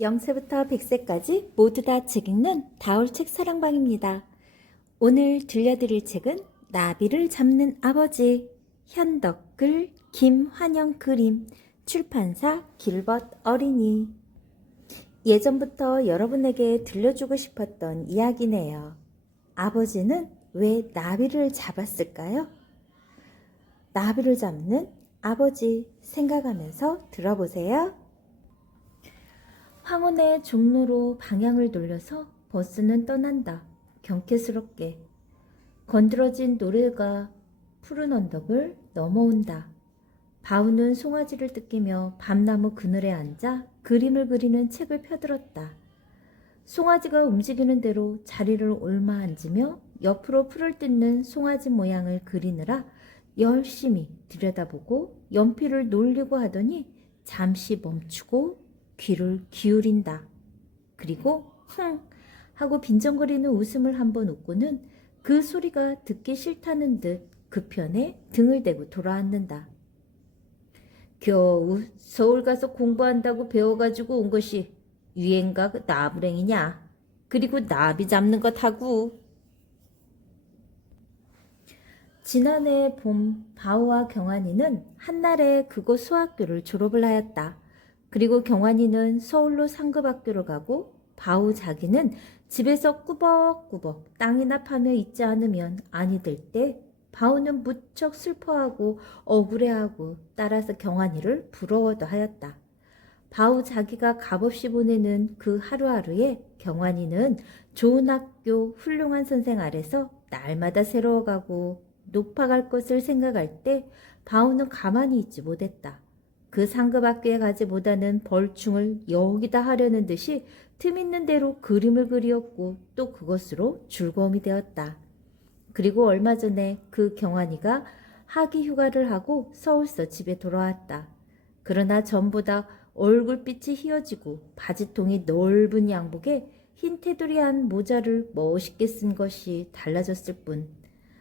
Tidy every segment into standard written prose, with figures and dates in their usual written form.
0세부터 100세까지 모두 다 책 읽는 다올책 사랑방입니다. 오늘 들려드릴 책은 나비를 잡는 아버지, 현덕글, 김환영 그림, 출판사 길벗 어린이. 예전부터 여러분에게 들려주고 싶었던 이야기네요. 아버지는 왜 나비를 잡았을까요? 나비를 잡는 아버지 생각하면서 들어보세요. 황혼의 종로로 방향을 돌려서 버스는 떠난다. 경쾌스럽게 건드러진 노래가 푸른 언덕을 넘어온다. 바우는 송아지를 뜯기며 밤나무 그늘에 앉아 그림을 그리는 책을 펴들었다. 송아지가 움직이는 대로 자리를 옮아 앉으며 옆으로 풀을 뜯는 송아지 모양을 그리느라 열심히 들여다보고 연필을 놀리고 하더니 잠시 멈추고 귀를 기울인다. 그리고 흥 하고 빈정거리는 웃음을 한번 웃고는 그 소리가 듣기 싫다는 듯 그 편에 등을 대고 돌아앉는다. 겨우 서울 가서 공부한다고 배워가지고 온 것이 유행가 나부랭이냐. 그리고 나비 잡는 것 하고. 지난해 봄 바우와 경환이는 한날에 그곳 소학교를 졸업을 하였다. 그리고 경환이는 서울로 상급학교를 가고 바우 자기는 집에서 꾸벅꾸벅 땅이나 파며 있지 않으면 아니 될 때 바우는 무척 슬퍼하고 억울해하고 따라서 경환이를 부러워도 하였다. 바우 자기가 값없이 보내는 그 하루하루에 경환이는 좋은 학교 훌륭한 선생 아래서 날마다 새로워가고 높아갈 것을 생각할 때 바우는 가만히 있지 못했다. 그 상급학교에 가지 못하는 벌충을 여기다 하려는 듯이 틈 있는 대로 그림을 그리었고 또 그것으로 즐거움이 되었다. 그리고 얼마 전에 그 경환이가 하기 휴가를 하고 서울서 집에 돌아왔다. 그러나 전보다 얼굴빛이 희어지고 바지통이 넓은 양복에 흰 테두리한 모자를 멋있게 쓴 것이 달라졌을 뿐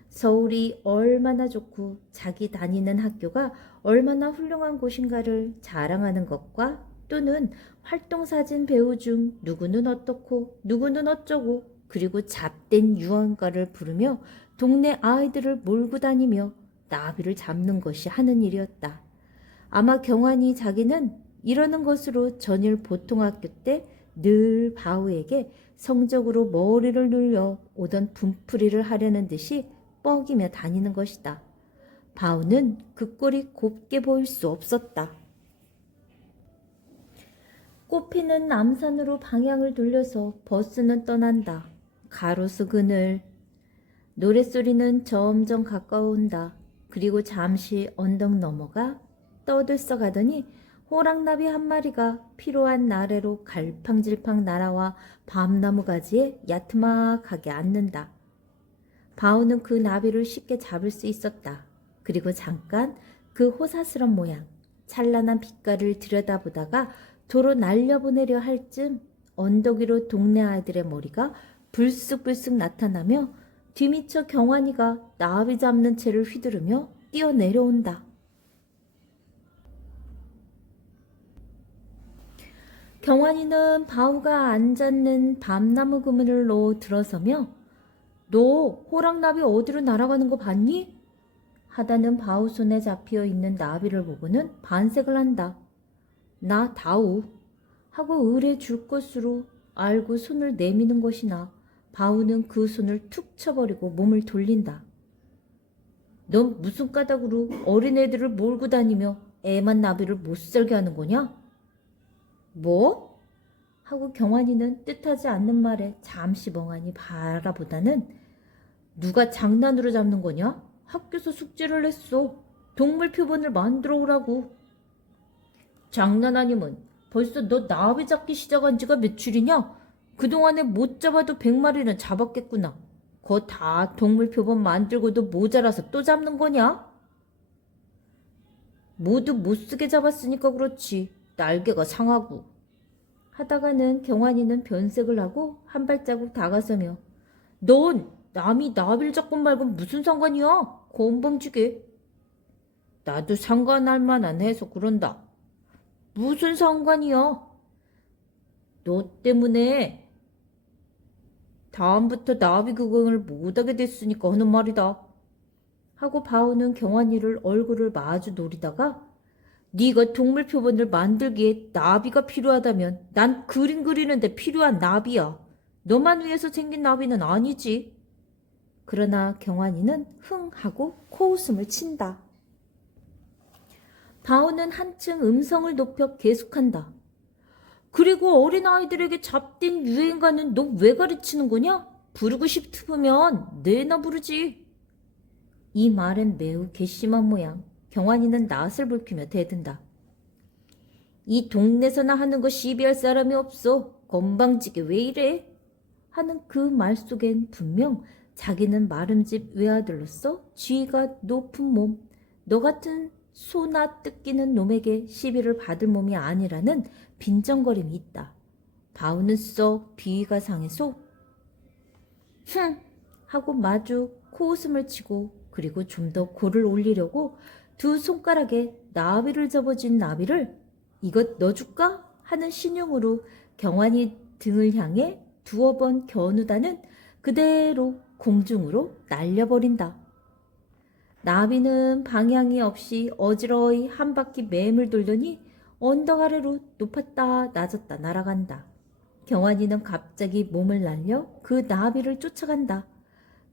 서울이 얼마나 좋고 자기 다니는 학교가 얼마나 훌륭한 곳인가를 자랑하는 것과 또는 활동사진 배우 중 누구는 어떻고 누구는 어쩌고 그리고 잡된 유언가를 부르며 동네 아이들을 몰고 다니며 나비를 잡는 것이 하는 일이었다. 아마 경환이 자기는 이러는 것으로 전일 보통학교 때 늘 바우에게 성적으로 머리를 눌려 오던 분풀이를 하려는 듯이 뻐기며 다니는 것이다. 바우는 그 꼴이 곱게 보일 수 없었다. 꽃피는 남산으로 방향을 돌려서 버스는 떠난다. 가로수 그늘. 노랫소리는 점점 가까워온다. 그리고 잠시 언덕 넘어가 떠들썩 하더니 호랑나비 한 마리가 피로한 나래로 갈팡질팡 날아와 밤나무 가지에 야트막하게 앉는다. 바우는 그 나비를 쉽게 잡을 수 있었다. 그리고 잠깐 그 호사스런 모양, 찬란한 빛깔을 들여다보다가 도로 날려보내려 할 즈음 언덕 위로 동네 아이들의 머리가 불쑥불쑥 나타나며 뒤미처 경환이가 나비 잡는 채를 휘두르며 뛰어내려온다. 경환이는 바우가 앉았는 밤나무 그물로 들어서며 너 호랑나비 어디로 날아가는 거 봤니? 하다는 바우 손에 잡혀 있는 나비를 보고는 반색을 한다. 나 다우 하고 의뢰 줄 것으로 알고 손을 내미는 것이나 바우는 그 손을 툭 쳐버리고 몸을 돌린다. 넌 무슨 까닭으로 어린애들을 몰고 다니며 애만 나비를 못살게 하는 거냐? 뭐? 하고 경환이는 뜻하지 않는 말에 잠시 멍하니 바라보다는 누가 장난으로 잡는 거냐? 학교에서 숙제를 했어. 동물 표본을 만들어 오라고. 장난 아니면 벌써 너 나비 잡기 시작한 지가 며칠이냐? 그동안에 못 잡아도 100마리는 잡았겠구나. 그거 다 동물 표본 만들고도 모자라서 또 잡는 거냐? 모두 못쓰게 잡았으니까 그렇지. 날개가 상하고. 하다가는 경환이는 변색을 하고 한 발자국 다가서며 넌 남이 나비를 잡건 말건 무슨 상관이야? 건방지게. 나도 상관할 만한 해서 그런다. 무슨 상관이야? 너 때문에 다음부터 나비 구경을 못하게 됐으니까 하는 말이다. 하고 바오는 경환이를 얼굴을 마주 노리다가 네가 동물 표본을 만들기에 나비가 필요하다면 난 그림 그리는데 필요한 나비야. 너만 위해서 생긴 나비는 아니지. 그러나 경환이는 흥 하고 코웃음을 친다. 바오는 한층 음성을 높여 계속한다. 그리고 어린아이들에게 잡된 유행가는 너 왜 가르치는 거냐? 부르고 싶으면 내나 부르지. 이 말은 매우 괘씸한 모양. 경환이는 낯을 붉히며 대든다. 이 동네서나 하는 거 시비할 사람이 없어. 건방지게 왜 이래? 하는 그 말 속엔 분명 자기는 마름집 외아들로서 지위가 높은 몸, 너 같은 소나 뜯기는 놈에게 시비를 받을 몸이 아니라는 빈정거림이 있다. 바우는 썩 비위가 상해서 흥 하고 마주 코웃음을 치고 그리고 좀 더 골을 올리려고 두 손가락에 나비를 접어진 나비를 이것 넣어줄까? 하는 신용으로 경환이 등을 향해 두어 번 겨누다는 그대로 공중으로 날려버린다. 나비는 방향이 없이 어지러이 한 바퀴 맴을 돌더니 언덕 아래로 높았다 낮았다 날아간다. 경환이는 갑자기 몸을 날려 그 나비를 쫓아간다.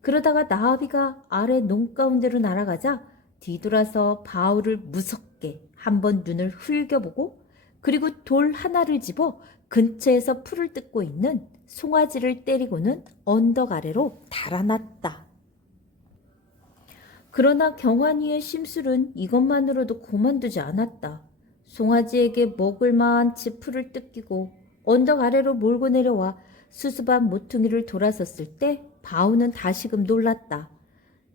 그러다가 나비가 아래 논 가운데로 날아가자 뒤돌아서 바울을 무섭게 한번 눈을 흘겨보고 그리고 돌 하나를 집어 근처에서 풀을 뜯고 있는 송아지를 때리고는 언덕 아래로 달아났다. 그러나 경환이의 심술은 이것만으로도 고만두지 않았다. 송아지에게 먹을 만치 풀을 뜯기고 언덕 아래로 몰고 내려와 수수밭 모퉁이를 돌아섰을 때 바우는 다시금 놀랐다.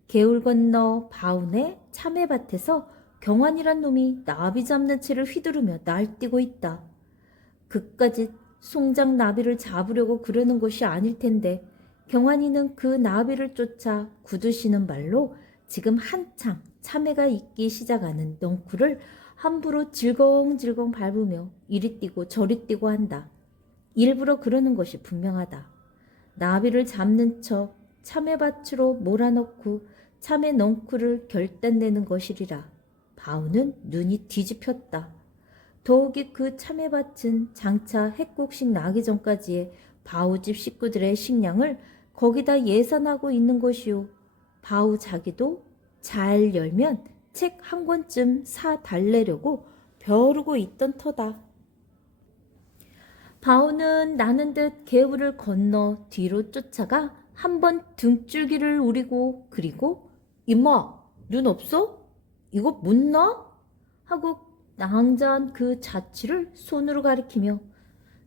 개울 건너 바운의 참외밭에서 경환이란 놈이 나비 잡는 채를 휘두르며 날뛰고 있다. 그까짓 송장 나비를 잡으려고 그러는 것이 아닐 텐데 경환이는 그 나비를 쫓아 굳으시는 발로 지금 한창 참외가 익기 시작하는 넝쿨을 함부로 질겅질겅 밟으며 이리 뛰고 저리 뛰고 한다. 일부러 그러는 것이 분명하다. 나비를 잡는 척 참외밭으로 몰아넣고 참외 넝쿨을 결단내는 것이리라. 바우는 눈이 뒤집혔다. 더욱이 그 참외밭은 장차 핵곡식 나기 전까지의 바우집 식구들의 식량을 거기다 예산하고 있는 것이요. 바우 자기도 잘 열면 책 한 권쯤 사 달래려고 벼르고 있던 터다. 바우는 나는 듯 개울을 건너 뒤로 쫓아가 한번 등줄기를 우리고 그리고 이마 눈 없어? 이거 못 나? 하고 낭자한 그 자취를 손으로 가리키며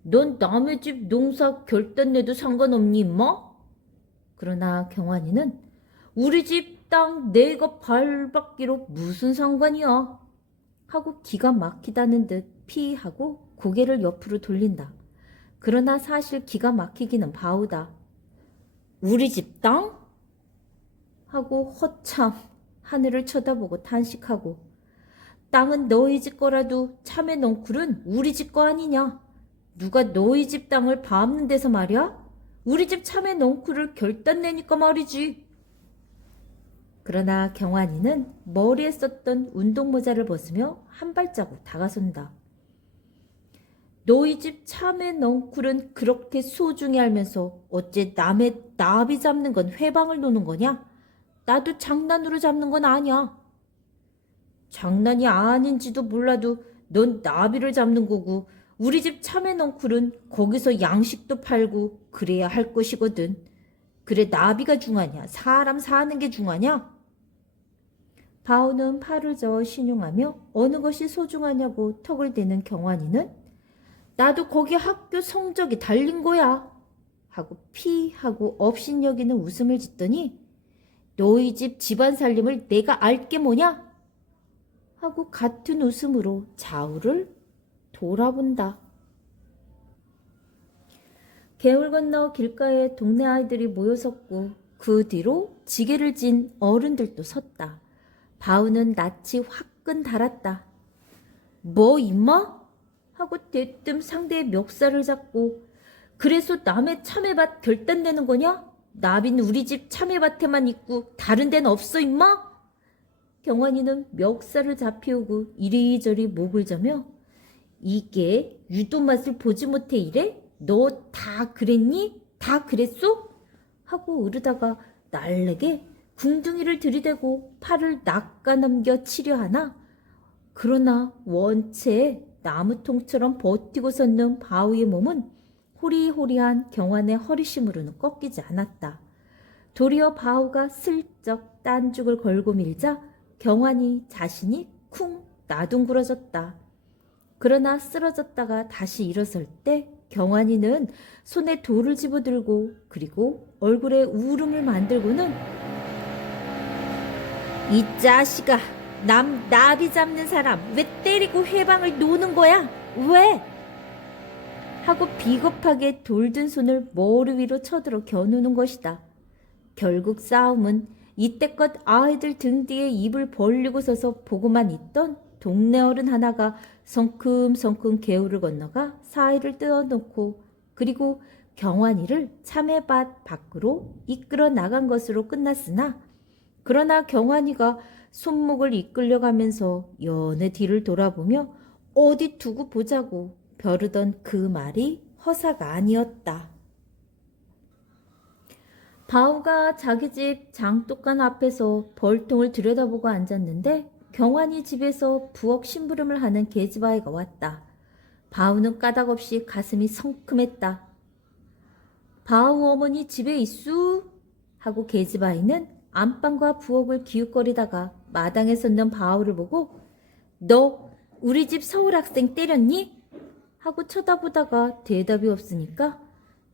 넌 남의 집 농사 결단 내도 상관없니 임마? 그러나 경환이는 우리 집 땅 내가 밟았기로 무슨 상관이야? 하고 기가 막히다는 듯 피하고 고개를 옆으로 돌린다. 그러나 사실 기가 막히기는 바우다. 우리 집 땅? 하고 허참 하늘을 쳐다보고 탄식하고 땅은 너희 집 거라도 참외 넝쿨은 우리 집 거 아니냐? 누가 너희 집 땅을 밟는 데서 말이야? 우리 집 참외 넝쿨을 결단 내니까 말이지. 그러나 경환이는 머리에 썼던 운동모자를 벗으며 한 발자국 다가선다. 너희 집 참외 넝쿨은 그렇게 소중히 알면서 어째 남의 나비 잡는 건 회방을 노는 거냐? 나도 장난으로 잡는 건 아니야. 장난이 아닌지도 몰라도 넌 나비를 잡는 거고 우리 집 참외 넝쿨은 거기서 양식도 팔고 그래야 할 것이거든. 그래 나비가 중하냐? 사람 사는 게 중하냐? 바우는 팔을 저어 신용하며 어느 것이 소중하냐고 턱을 대는 경환이는 나도 거기 학교 성적이 달린 거야 하고 피하고 업신여기는 웃음을 짓더니 너희 집 집안 살림을 내가 알게 뭐냐? 하고 같은 웃음으로 좌우를 돌아본다. 개울 건너 길가에 동네 아이들이 모여섰고 그 뒤로 지게를 진 어른들도 섰다. 바우는 낯이 화끈 달았다. 뭐 임마? 하고 대뜸 상대의 멱살을 잡고 그래서 남의 참외밭 결단 내는 거냐? 나비는 우리 집 참외밭에만 있고 다른 데는 없어 임마? 경환이는 멱살을 잡히우고 이리저리 목을 자며 이게 유도 맛을 보지 못해 이래? 너 다 그랬니? 다 그랬어? 하고 으르다가 날래게 궁둥이를 들이대고 팔을 낚아넘겨 치려 하나 그러나 원체 나무통처럼 버티고 섰는 바우의 몸은 호리호리한 경환의 허리심으로는 꺾이지 않았다. 도리어 바우가 슬쩍 딴죽을 걸고 밀자 경환이 자신이 쿵 나둥그러졌다. 그러나 쓰러졌다가 다시 일어설 때 경환이는 손에 돌을 집어들고 그리고 얼굴에 울음을 만들고는 이 자식아 남 나비 잡는 사람 왜 때리고 해방을 노는 거야? 왜? 하고 비겁하게 돌든 손을 머리 위로 쳐들어 겨누는 것이다. 결국 싸움은 이때껏 아이들 등 뒤에 입을 벌리고 서서 보고만 있던 동네 어른 하나가 성큼성큼 개울을 건너가 사이를 뜯어놓고 그리고 경환이를 참외밭 밖으로 이끌어 나간 것으로 끝났으나 그러나 경환이가 손목을 이끌려가면서 연애 뒤를 돌아보며 어디 두고 보자고 벼르던 그 말이 허사가 아니었다. 바우가 자기 집 장독간 앞에서 벌통을 들여다보고 앉았는데 경환이 집에서 부엌 심부름을 하는 계집아이가 왔다. 바우는 까닭없이 가슴이 성큼했다. 바우 어머니 집에 있수? 하고 계집아이는 안방과 부엌을 기웃거리다가 마당에 섰는 바우를 보고 너 우리 집 서울 학생 때렸니? 하고 쳐다보다가 대답이 없으니까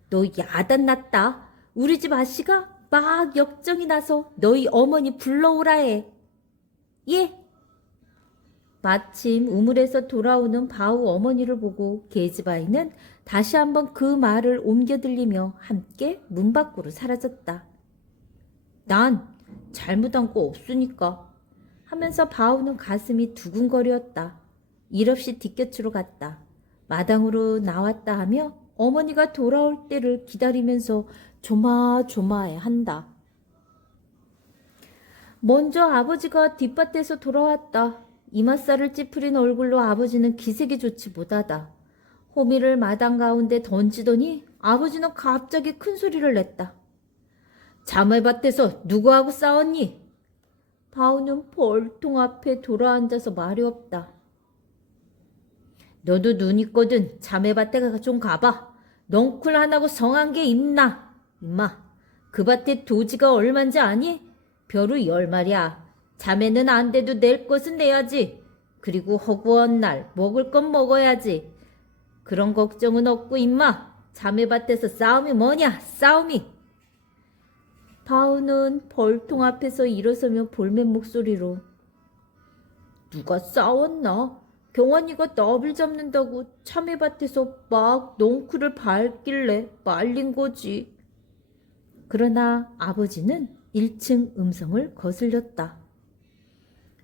너 야단 났다. 우리 집 아씨가 막 역정이 나서 너희 어머니 불러오라 해. 예. 마침 우물에서 돌아오는 바우 어머니를 보고 계집아이는 다시 한번 그 말을 옮겨 들리며 함께 문 밖으로 사라졌다. 난 잘못한 거 없으니까 하면서 바우는 가슴이 두근거렸다. 일없이 뒷곁으로 갔다. 마당으로 나왔다 하며 어머니가 돌아올 때를 기다리면서 조마조마해 한다. 먼저 아버지가 뒷밭에서 돌아왔다. 이맛살을 찌푸린 얼굴로 아버지는 기색이 좋지 못하다. 호미를 마당 가운데 던지더니 아버지는 갑자기 큰 소리를 냈다. 자매밭에서 누구하고 싸웠니? 바우는 벌통 앞에 돌아앉아서 말이 없다. 너도 눈 있거든 자매밭에 좀 가봐. 넝쿨 하나고 성한 게 있나? 임마 그 밭에 도지가 얼만지 아니? 벼루 10마리야. 자매는 안 돼도 낼 것은 내야지. 그리고 허구한 날 먹을 건 먹어야지. 그런 걱정은 없고 임마. 자매밭에서 싸움이 뭐냐? 싸움이. 바우는 벌통 앞에서 일어서며 볼멘 목소리로 누가 싸웠나? 경환이가 나비를 잡는다고 참외밭에서 막 넝쿨을 밟길래 말린 거지. 그러나 아버지는 1층 음성을 거슬렸다.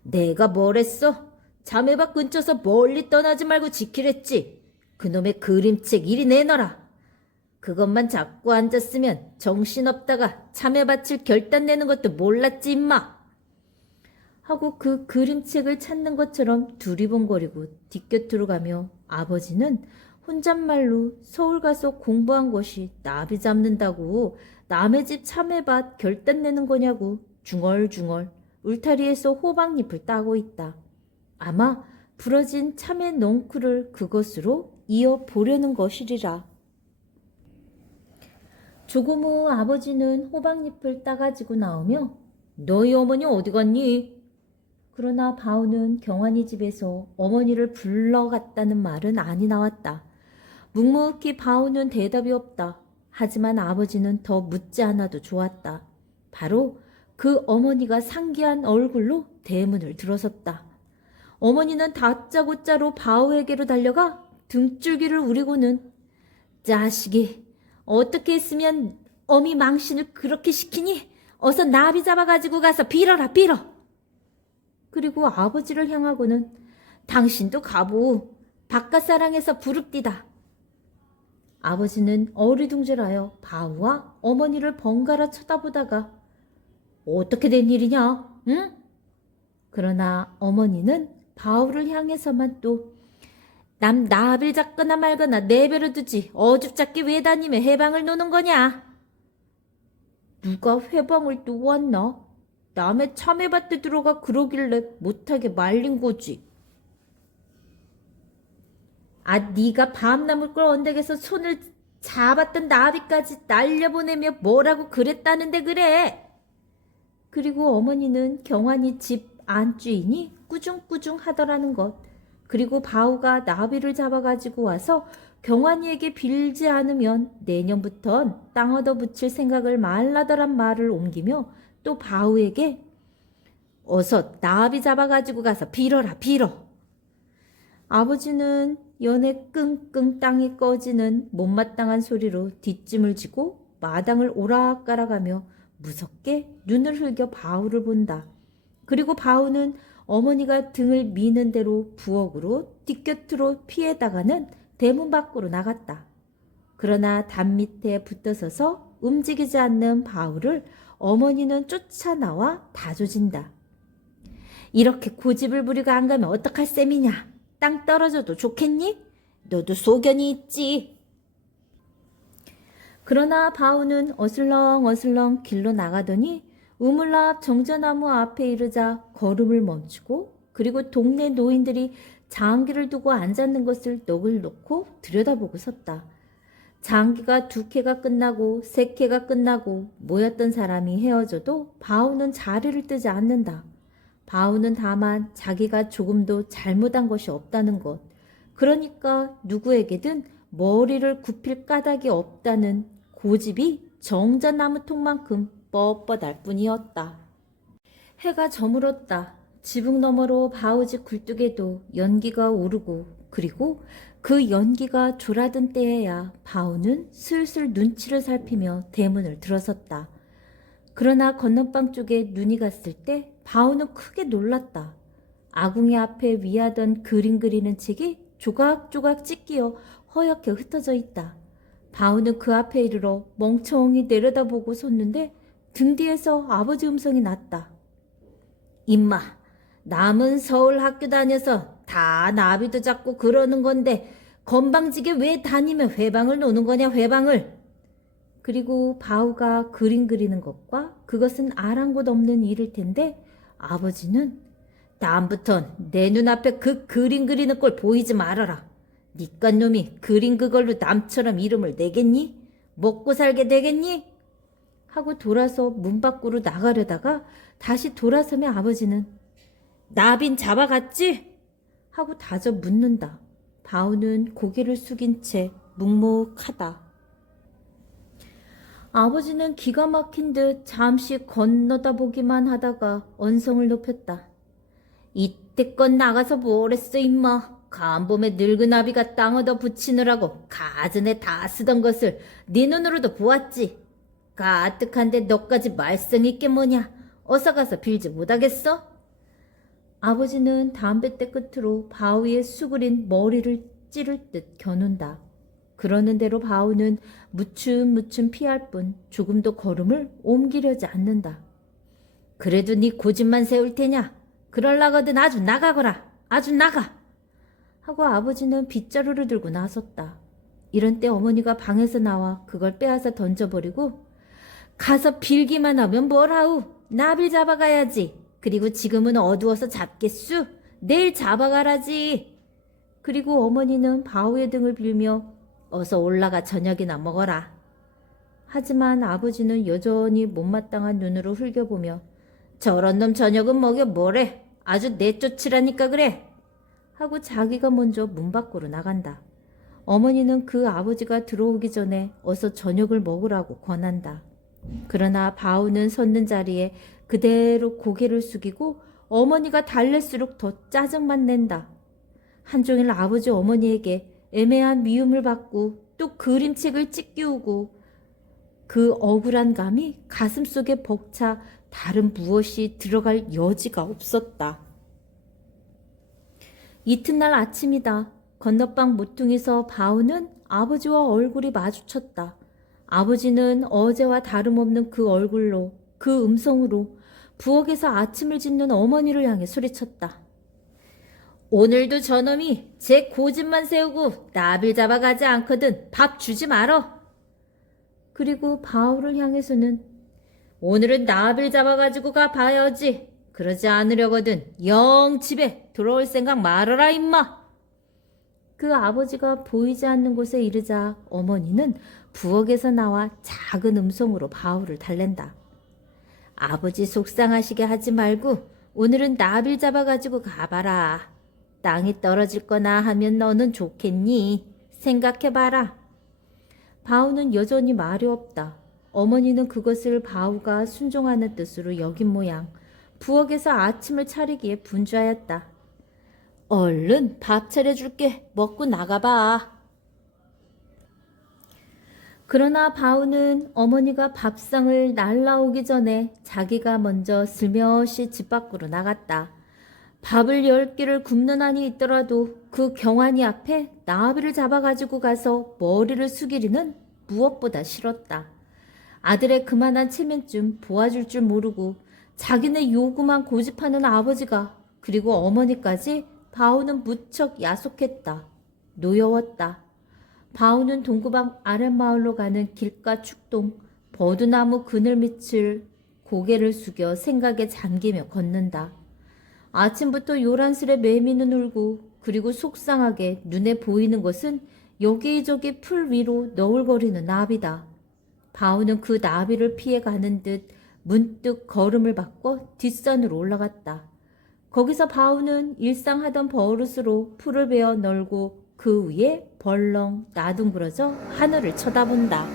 내가 뭘 했어? 자매밭 근처서 멀리 떠나지 말고 지키랬지. 그놈의 그림책 이리 내놔라. 그것만 잡고 앉았으면 정신없다가 자매밭을 결단 내는 것도 몰랐지 임마. 하고 그 그림책을 찾는 것처럼 두리번거리고 뒷곁으로 가며 아버지는 혼잣말로 서울 가서 공부한 것이 나비 잡는다고 남의 집 참외밭 결단 내는 거냐고 중얼중얼 울타리에서 호박잎을 따고 있다. 아마 부러진 참외 넝쿨을 그것으로 이어 보려는 것이리라. 조금 후 아버지는 호박잎을 따가지고 나오며 너희 어머니 어디 갔니? 그러나 바우는 경환이 집에서 어머니를 불러갔다는 말은 아니 나왔다. 묵묵히 바우는 대답이 없다. 하지만 아버지는 더 묻지 않아도 좋았다. 바로 그 어머니가 상기한 얼굴로 대문을 들어섰다. 어머니는 다짜고짜로 바우에게로 달려가 등줄기를 우리고는 자식이 어떻게 했으면 어미 망신을 그렇게 시키니? 어서 나비 잡아가지고 가서 빌어라 빌어. 그리고 아버지를 향하고는 당신도 가보. 바깥사랑에서 부릅디다. 아버지는 어리둥절하여 바우와 어머니를 번갈아 쳐다보다가 어떻게 된 일이냐? 응? 그러나 어머니는 바우를 향해서만 또 남 나빌 잡거나 말거나 내버려 두지 어줍잡게 왜 다니며 해방을 노는 거냐? 누가 해방을 또 왔나? 남의 참외밭에 들어가 그러길래 못하게 말린 거지. 아, 네가 밤나물골 언덕에서 손을 잡았던 나비까지 날려보내며 뭐라고 그랬다는데 그래. 그리고 어머니는 경환이 집 안주인이 꾸중꾸중 하더라는 것. 그리고 바우가 나비를 잡아가지고 와서 경환이에게 빌지 않으면 내년부턴 땅 얻어 붙일 생각을 말라더란 말을 옮기며 또 바우에게 어서 나비 잡아가지고 가서 빌어라 빌어. 아버지는 연에 끙끙 땅이 꺼지는 못마땅한 소리로 뒷짐을 지고 마당을 오락가락하며 무섭게 눈을 흘겨 바우를 본다. 그리고 바우는 어머니가 등을 미는 대로 부엌으로 뒷곁으로 피해다가는 대문 밖으로 나갔다. 그러나 담 밑에 붙어서서 움직이지 않는 바우를 어머니는 쫓아나와 다조진다. 이렇게 고집을 부리고 안 가면 어떡할 셈이냐? 땅 떨어져도 좋겠니? 너도 소견이 있지. 그러나 바우는 어슬렁어슬렁 길로 나가더니 우물 앞 정자나무 앞에 이르자 걸음을 멈추고 그리고 동네 노인들이 장기를 두고 앉았는 것을 넋을 놓고 들여다보고 섰다. 장기가 2캐가 끝나고 3캐가 끝나고 모였던 사람이 헤어져도 바우는 자리를 뜨지 않는다. 바우는 다만 자기가 조금도 잘못한 것이 없다는 것. 그러니까 누구에게든 머리를 굽힐 까닭이 없다는 고집이 정자나무 통만큼 뻣뻣할 뿐이었다. 해가 저물었다. 지붕 너머로 바우집 굴뚝에도 연기가 오르고 그리고 그 연기가 졸아든 때에야 바우는 슬슬 눈치를 살피며 대문을 들어섰다. 그러나 건넌방 쪽에 눈이 갔을 때 바우는 크게 놀랐다. 아궁이 앞에 위하던 그림 그리는 책이 조각조각 찢기어 허옇게 흩어져 있다. 바우는 그 앞에 이르러 멍청이 내려다보고 섰는데 등 뒤에서 아버지 음성이 났다. 임마, 남은 서울 학교 다녀서 다 나비도 잡고 그러는 건데 건방지게 왜 다니며 회방을 노는 거냐 회방을. 그리고 바우가 그림 그리는 것과 그것은 아랑곳 없는 일일 텐데 아버지는 다음부턴 내 눈앞에 그 그림 그리는 꼴 보이지 말아라. 니깟 놈이 그림 그걸로 남처럼 이름을 내겠니? 먹고 살게 되겠니? 하고 돌아서 문 밖으로 나가려다가 다시 돌아서며 아버지는 나빈 잡아갔지? 하고 다져 묻는다. 바우는 고개를 숙인 채 묵묵하다. 아버지는 기가 막힌 듯 잠시 건너다 보기만 하다가 언성을 높였다. 이때껏 나가서 뭘 했어 임마. 간봄에 늙은 아비가 땅 얻어 붙이느라고 가전에 다 쓰던 것을 네 눈으로도 보았지. 가뜩한데 너까지 말썽 있게 뭐냐. 어서 가서 빌지 못하겠어? 아버지는 담뱃대 끝으로 바우의 수그린 머리를 찌를 듯 겨눈다. 그러는 대로 바우는 무춤무춤 피할 뿐 조금도 걸음을 옮기려지 않는다. 그래도 네 고집만 세울 테냐? 그럴라거든 아주 나가거라. 아주 나가. 하고 아버지는 빗자루를 들고 나섰다. 이런 때 어머니가 방에서 나와 그걸 빼앗아 던져버리고 가서 빌기만 하면 뭘 하우? 나빌 잡아가야지. 그리고 지금은 어두워서 잡겠수? 내일 잡아가라지. 그리고 어머니는 바우의 등을 빌며 어서 올라가 저녁이나 먹어라. 하지만 아버지는 여전히 못마땅한 눈으로 흘겨보며 저런 놈 저녁은 먹여 뭐래? 아주 내쫓으라니까 그래. 하고 자기가 먼저 문 밖으로 나간다. 어머니는 그 아버지가 들어오기 전에 어서 저녁을 먹으라고 권한다. 그러나 바우는 섰는 자리에 그대로 고개를 숙이고 어머니가 달랠수록 더 짜증만 낸다. 한종일 아버지 어머니에게 애매한 미움을 받고 또 그림책을 찢기우고 그 억울한 감이 가슴속에 벅차 다른 무엇이 들어갈 여지가 없었다. 이튿날 아침이다. 건너방 모퉁이에서 바우는 아버지와 얼굴이 마주쳤다. 아버지는 어제와 다름없는 그 얼굴로, 그 음성으로 부엌에서 아침을 짓는 어머니를 향해 소리쳤다. 오늘도 저놈이 제 고집만 세우고 나빌 잡아가지 않거든 밥 주지 말어. 그리고 바울을 향해서는 오늘은 나빌 잡아가지고 가 봐야지. 그러지 않으려거든 영 집에 들어올 생각 말아라 임마. 그 아버지가 보이지 않는 곳에 이르자 어머니는 부엌에서 나와 작은 음성으로 바울을 달랜다. 아버지 속상하시게 하지 말고 오늘은 나빌 잡아가지고 가봐라. 땅이 떨어질 거나 하면 너는 좋겠니? 생각해봐라. 바우는 여전히 말이 없다. 어머니는 그것을 바우가 순종하는 뜻으로 여긴 모양. 부엌에서 아침을 차리기에 분주하였다. 얼른 밥 차려줄게. 먹고 나가봐. 그러나 바우는 어머니가 밥상을 날라오기 전에 자기가 먼저 슬며시 집 밖으로 나갔다. 밥을 10개를 굽는 한이 있더라도 그 경환이 앞에 나비를 잡아가지고 가서 머리를 숙이리는 무엇보다 싫었다. 아들의 그만한 체면쯤 보아줄 줄 모르고 자기네 요구만 고집하는 아버지가 그리고 어머니까지 바우는 무척 야속했다. 노여웠다. 바우는 동구방 아랫마을로 가는 길가 축동 버드나무 그늘 밑을 고개를 숙여 생각에 잠기며 걷는다. 아침부터 요란스레 매미는 울고 그리고 속상하게 눈에 보이는 것은 여기저기 풀 위로 너울거리는 나비다. 바우는 그 나비를 피해 가는 듯 문득 걸음을 바꿔 뒷산으로 올라갔다. 거기서 바우는 일상 하던 버릇으로 풀을 베어 널고 그 위에 벌렁 나둥그러져 하늘을 쳐다본다.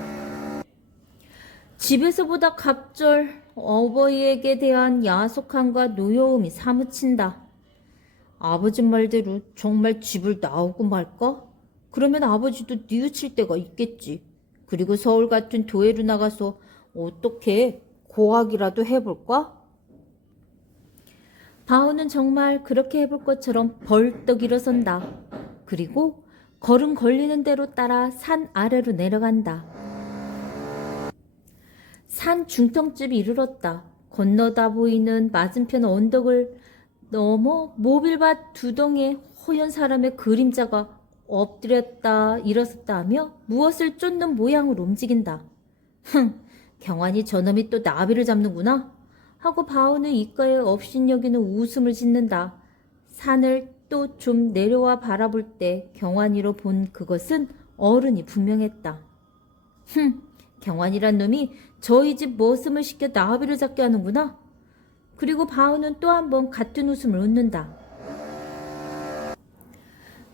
집에서보다 갑절 어버이에게 대한 야속함과 노여움이 사무친다. 아버지 말대로 정말 집을 나오고 말까? 그러면 아버지도 뉘우칠 때가 있겠지. 그리고 서울 같은 도회로 나가서 어떻게 고학이라도 해볼까? 바우는 정말 그렇게 해볼 것처럼 벌떡 일어선다. 그리고 걸음 걸리는 대로 따라 산 아래로 내려간다. 산 중턱집이 이르렀다. 건너다 보이는 맞은편 언덕을 넘어 모빌밭 두 덩이의 허연 사람의 그림자가 엎드렸다 일어섰다 하며 무엇을 쫓는 모양으로 움직인다. 경환이 저놈이 또 나비를 잡는구나 하고 바우는 이가에 업신여기는 웃음을 짓는다. 산을 또 좀 내려와 바라볼 때 경환이로 본 그것은 어른이 분명했다. 경환이란 놈이 저희 집 머슴을 시켜 나비를 잡게 하는구나. 그리고 바우는 또 한 번 같은 웃음을 웃는다.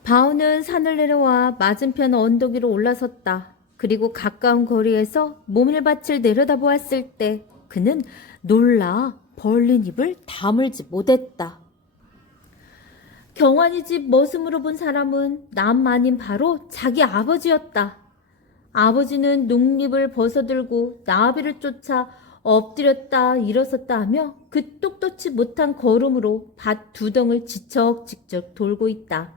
바우는 산을 내려와 맞은편 언덕 위로 올라섰다. 그리고 가까운 거리에서 모밀밭을 내려다보았을 때 그는 놀라 벌린 입을 다물지 못했다. 경환이 집 머슴으로 본 사람은 남 아닌 바로 자기 아버지였다. 아버지는 농립을 벗어들고 나비를 쫓아 엎드렸다 일어섰다 하며 그 똑똑치 못한 걸음으로 밭 두 덩을 지척지척 돌고 있다.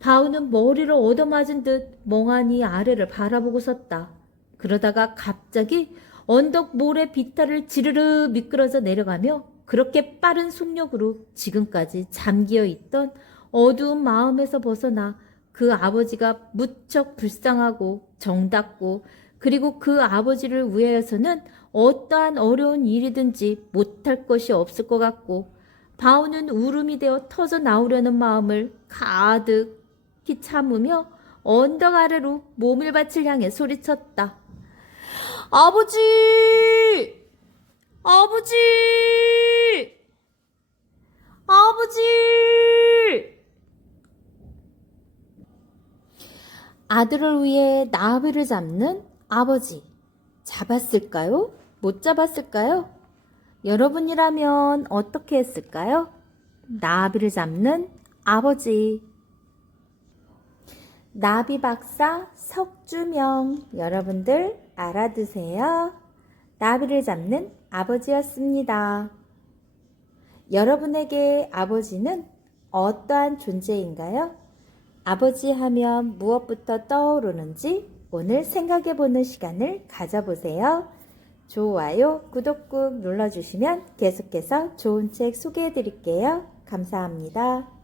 바우는 머리를 얻어맞은 듯 멍하니 아래를 바라보고 섰다. 그러다가 갑자기 언덕 모래 비탈을 지르르 미끄러져 내려가며 그렇게 빠른 속력으로 지금까지 잠기어 있던 어두운 마음에서 벗어나 그 아버지가 무척 불쌍하고 정답고 그리고 그 아버지를 위하여서는 어떠한 어려운 일이든지 못할 것이 없을 것 같고 바우는 울음이 되어 터져 나오려는 마음을 가득히 참으며 언덕 아래로 모밀밭을 향해 소리쳤다. 아버지! 아버지! 아버지! 아들을 위해 나비를 잡는 아버지. 잡았을까요? 못 잡았을까요? 여러분이라면 어떻게 했을까요? 나비를 잡는 아버지. 나비 박사 석주명, 여러분들 알아두세요. 나비를 잡는 아버지였습니다. 여러분에게 아버지는 어떠한 존재인가요? 아버지 하면 무엇부터 떠오르는지 오늘 생각해보는 시간을 가져보세요. 좋아요, 구독 꾹 눌러주시면 계속해서 좋은 책 소개해드릴게요. 감사합니다.